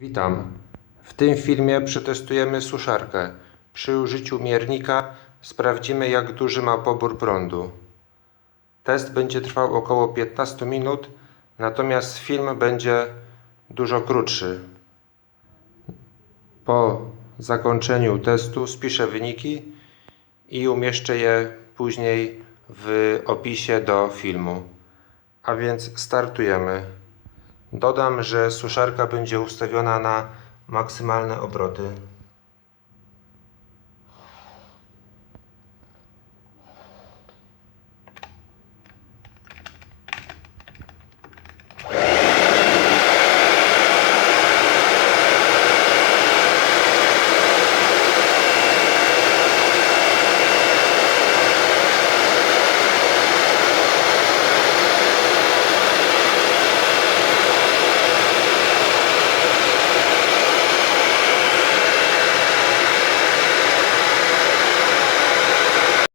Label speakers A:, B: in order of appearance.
A: Witam. W tym filmie przetestujemy suszarkę. Przy użyciu miernika sprawdzimy jak duży ma pobór prądu. Test będzie trwał około 15 minut, natomiast film będzie dużo krótszy. Po zakończeniu testu spiszę wyniki i umieszczę je później w opisie do filmu. A więc startujemy. Dodam, że suszarka będzie ustawiona na maksymalne obroty.